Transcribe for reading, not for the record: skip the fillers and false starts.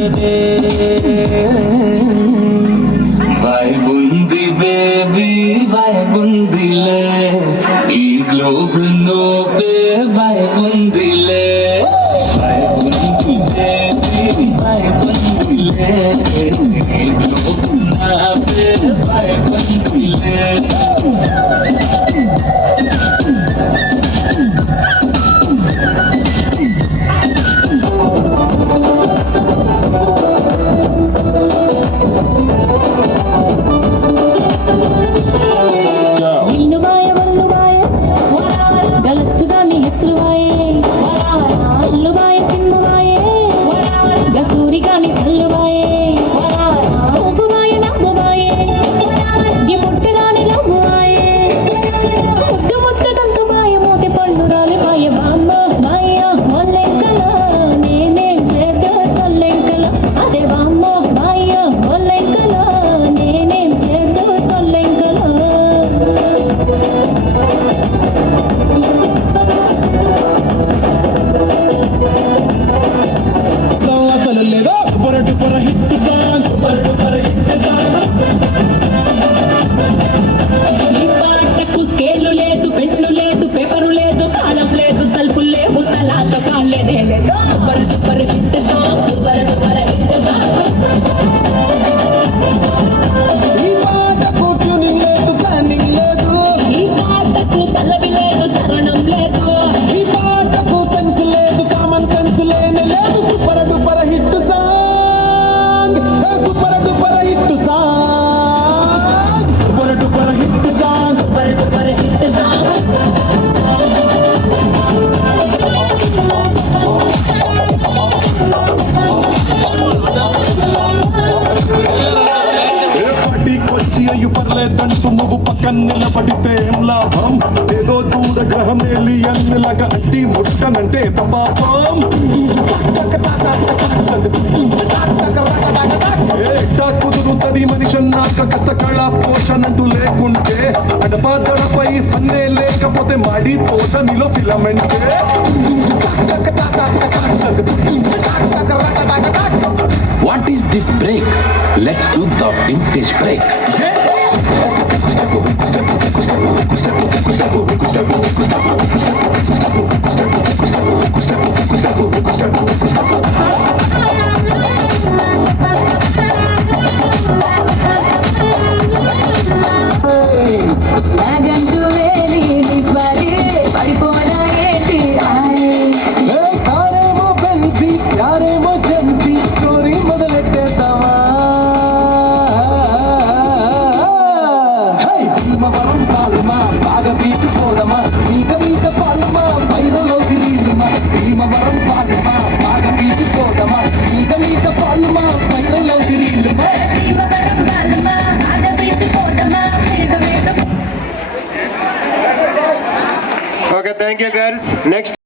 లేదే వైబుంది బేబీ వైబుందిలే ఈ globe నోపే వైబుందిలే వైబుంది baby వైబుందిలే ఈ గ్లోబ్ నాపే వైబుందిలే పర్లేదంటూ నువ్వు పక్కన నిలబడితే ఏం లాభం ఏదో దూర గ్రహం ఏలియన్ లాగా అడ్డి ముట్టనంటే పాపం ఏటా కుదురుతుంది మనిషి అన్నాక కష్ట కళ పోషణ అంటూ లేకుంటే అడపాదడపై సన్నే లేకపోతే మాడిపోత నీలో ఫిలమెంటే What is this break? Let's do the vintage break. బాగా పీచిపోదమా మీద మీద పాలమా పైరలో విలీనమా భీమవరం పాలమా బాగా పీచిపోదమా మీద మీద పాలమా పైరలో విలీనమా Okay, thank you girls. Next